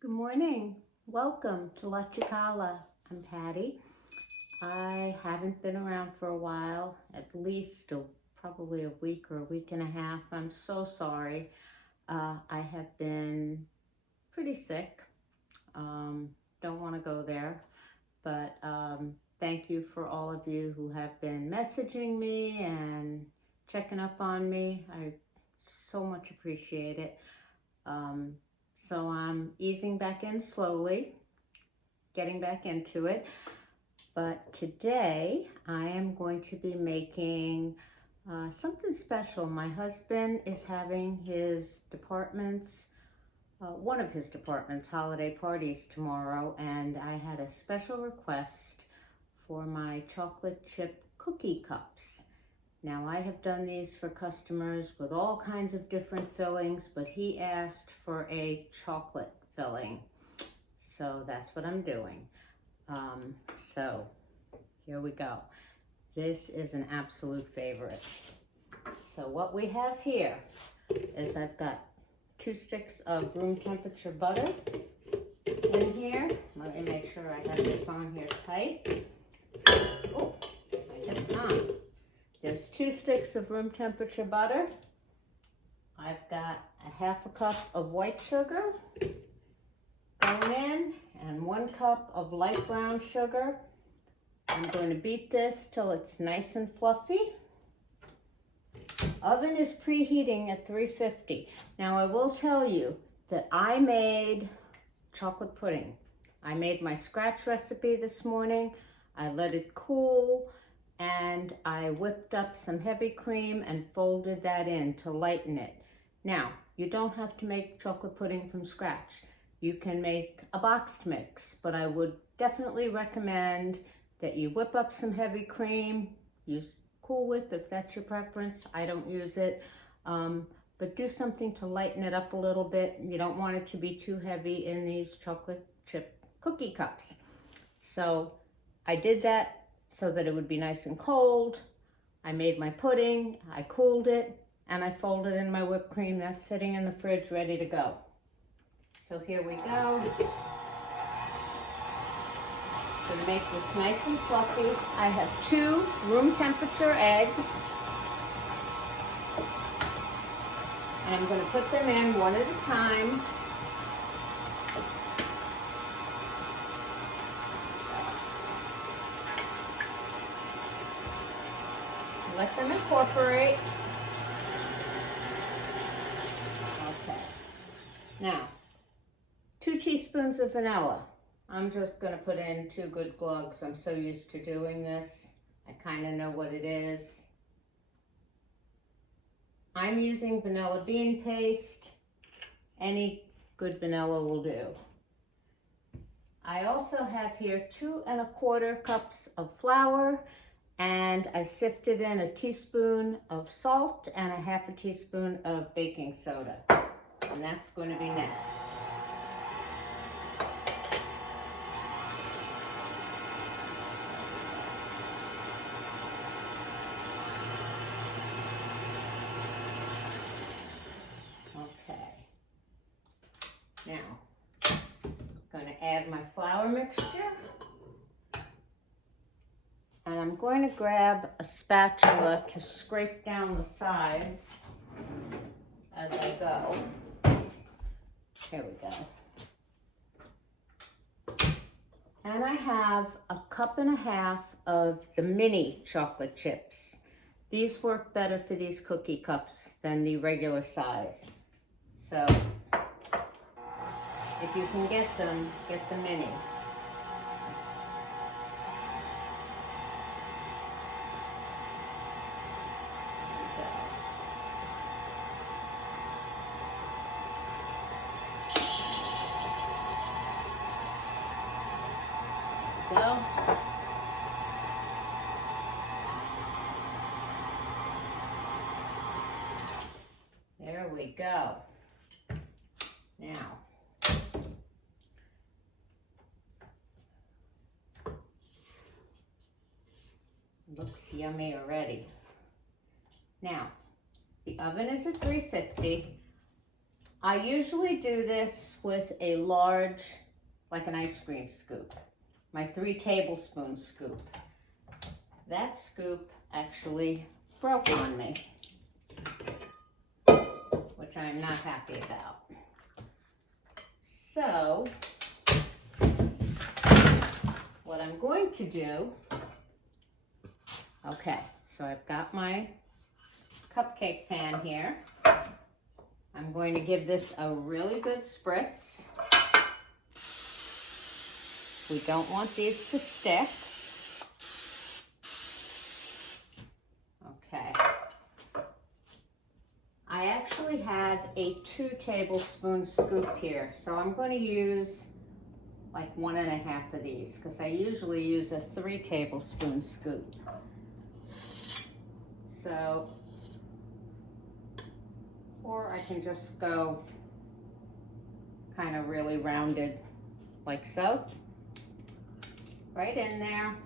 Good morning. Welcome to La Chicala. I'm Patty. I haven't been around for a while, at least probably a week or a week and a half. I'm so sorry. I have been pretty sick. Don't want to go there, but thank you for all of you who have been messaging me and checking up on me. I so much appreciate it. So I'm easing back in slowly, getting back into it. But today I am going to be making something special. My husband is having his department's, one of his department's holiday parties tomorrow, and I had a special request for my chocolate chip cookie cups. Now, I have done these for customers with all kinds of different fillings, but he asked for a chocolate filling. So that's what I'm doing. So here we go. This is an absolute favorite. So what we have here is I've got 2 sticks of room temperature butter in here. Let me make sure I got this on here tight. Oh, I guess not. There's 2 sticks of room temperature butter. I've got a 1/2 cup of white sugar going in and 1 cup of light brown sugar. I'm going to beat this till it's nice and fluffy. Oven is preheating at 350. Now I will tell you that I made chocolate pudding. I made my scratch recipe this morning. I let it cool, and I whipped up some heavy cream and folded that in to lighten it. Now, you don't have to make chocolate pudding from scratch. You can make a boxed mix, but I would definitely recommend that you whip up some heavy cream, use Cool Whip if that's your preference. I don't use it, but do something to lighten it up a little bit. You don't want it to be too heavy in these chocolate chip cookie cups. So I did that so that it would be nice and cold. I made my pudding, I cooled it, and I folded in my whipped cream. That's sitting in the fridge ready to go. So here we go. So to make this nice and fluffy, I have 2 room temperature eggs. And I'm going to put them in one at a time. Let them incorporate. Okay. Now, 2 teaspoons of vanilla. I'm just going to put in 2 good glugs. I'm so used to doing this. I kind of know what it is. I'm using vanilla bean paste. Any good vanilla will do. I also have here 2 1/4 cups of flour, and I sifted in a teaspoon of salt and a 1/2 teaspoon of baking soda. And that's going to be next. Okay. Now, I'm going to add my flour mixture. And I'm going to grab a spatula to scrape down the sides as I go. Here we go. And I have a 1.5 cups of the mini chocolate chips. These work better for these cookie cups than the regular size. So if you can get them, get the mini. Go. There we go. Now, looks yummy already. Now, the oven is at 350. I usually do this with a large, like an ice cream scoop, my 3 tablespoon scoop. That scoop actually broke on me, which I am not happy about. So, what I'm going to do, okay, so I've got my cupcake pan here. I'm going to give this a really good spritz. We don't want these to stick. Okay. I actually have a 2 tablespoon scoop here, so I'm going to use like 1.5 of these because I usually use a 3 tablespoon scoop. So, or I can just go kind of really rounded like so. Right in there.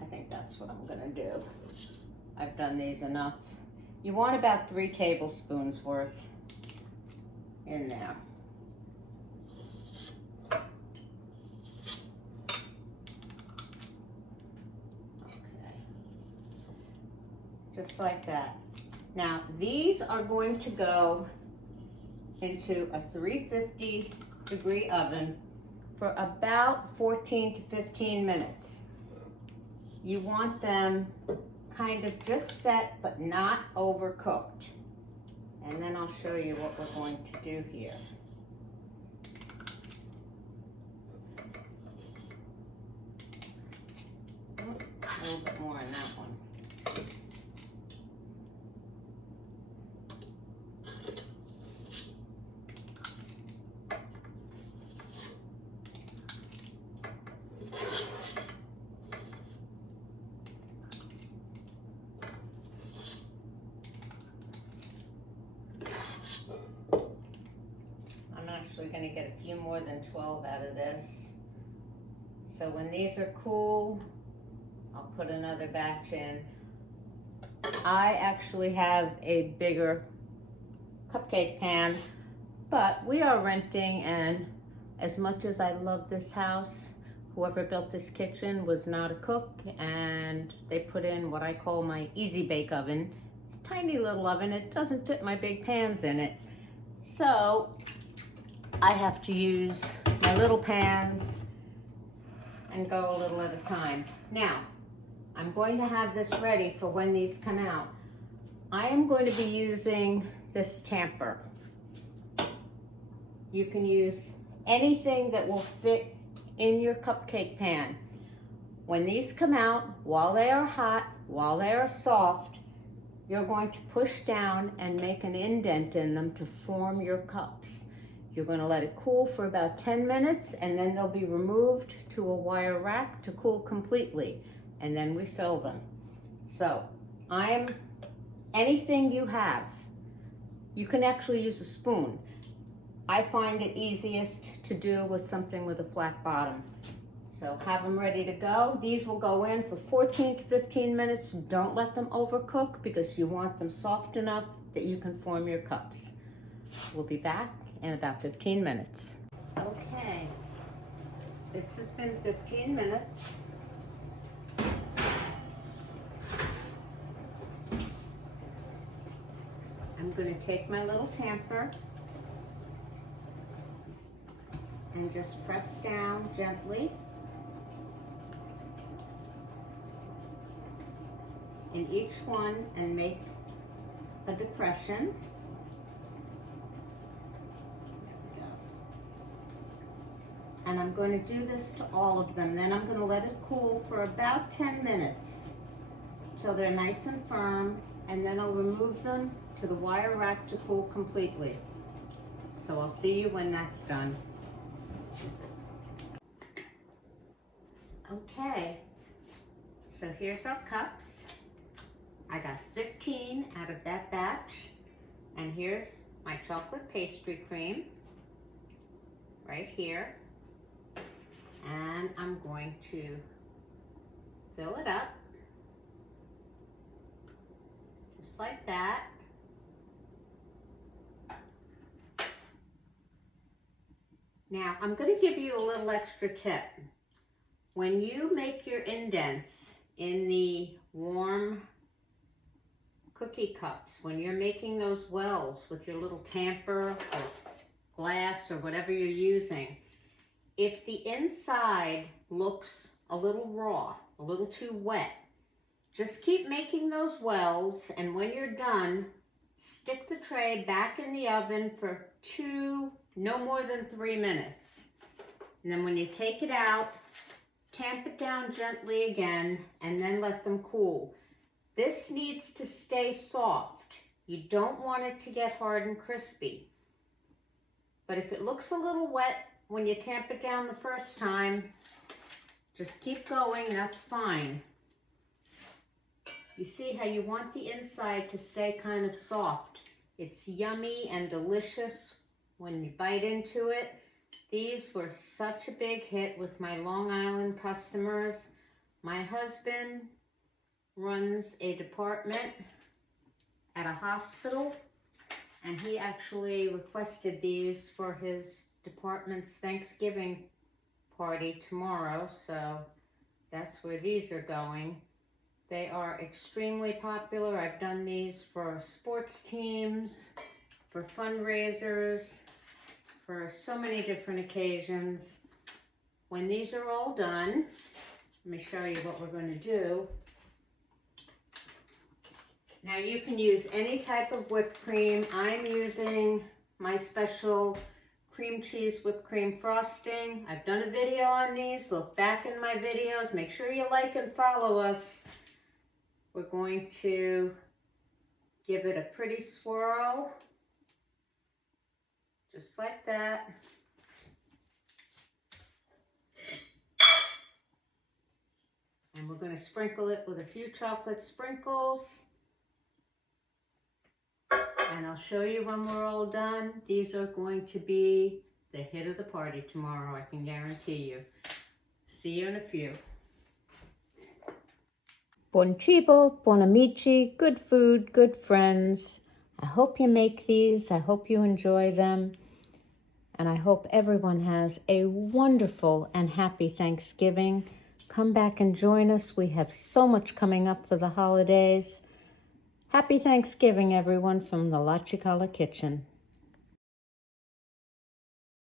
I think that's what I'm gonna do. I've done these enough. You want about 3 tablespoons worth in there. Okay. Just like that. Now, these are going to go into a 350 degree oven for about 14 to 15 minutes. You want them kind of just set, but not overcooked. And then I'll show you what we're going to do here. Oh, a little bit more on that one. Going to get a few more than 12 out of this. So when these are cool, I'll put another batch in. I actually have a bigger cupcake pan, but we are renting, and as much as I love this house, whoever built this kitchen was not a cook, and they put in what I call my easy bake oven. It's a tiny little oven. It doesn't fit my big pans in it. So I have to use my little pans and go a little at a time. Now, I'm going to have this ready for when these come out. I am going to be using this tamper. You can use anything that will fit in your cupcake pan. When these come out, while they are hot, while they are soft, you're going to push down and make an indent in them to form your cups. You're going to let it cool for about 10 minutes, and then they'll be removed to a wire rack to cool completely, and then we fill them. So anything you have, you can actually use a spoon. I find it easiest to do with something with a flat bottom. So have them ready to go. These will go in for 14 to 15 minutes. Don't let them overcook because you want them soft enough that you can form your cups. We'll be back in about 15 minutes. Okay, this has been 15 minutes. I'm going to take my little tamper and just press down gently in each one and make a depression. And I'm going to do this to all of them. Then I'm going to let it cool for about 10 minutes till they're nice and firm, and then I'll remove them to the wire rack to cool completely. So I'll see you when that's done. Okay, so here's our cups. I got 15 out of that batch, and here's my chocolate pastry cream right here. And I'm going to fill it up, just like that. Now, I'm going to give you a little extra tip. When you make your indents in the warm cookie cups, when you're making those wells with your little tamper or glass or whatever you're using, if the inside looks a little raw, a little too wet, just keep making those wells, and when you're done, stick the tray back in the oven for no more than 3 minutes. And then when you take it out, tamp it down gently again, and then let them cool. This needs to stay soft. You don't want it to get hard and crispy. But if it looks a little wet when you tamp it down the first time, just keep going, that's fine. You see how you want the inside to stay kind of soft. It's yummy and delicious when you bite into it. These were such a big hit with my Long Island customers. My husband runs a department at a hospital, and he actually requested these for his department's Thanksgiving party tomorrow, so that's where these are going. They are extremely popular. I've done these for sports teams, for fundraisers, for so many different occasions. When these are all done, let me show you what we're going to do. Now you can use any type of whipped cream. I'm using my special cream cheese whipped cream frosting. I've done a video on these. Look back in my videos. Make sure you like and follow us. We're going to give it a pretty swirl, just like that. And we're going to sprinkle it with a few chocolate sprinkles. And I'll show you when we're all done. These are going to be the hit of the party tomorrow, I can guarantee you. See you in a few. Buon cibo, buon amici, good food, good friends. I hope you make these. I hope you enjoy them. And I hope everyone has a wonderful and happy Thanksgiving. Come back and join us. We have so much coming up for the holidays. Happy Thanksgiving, everyone, from the La Chicala Kitchen.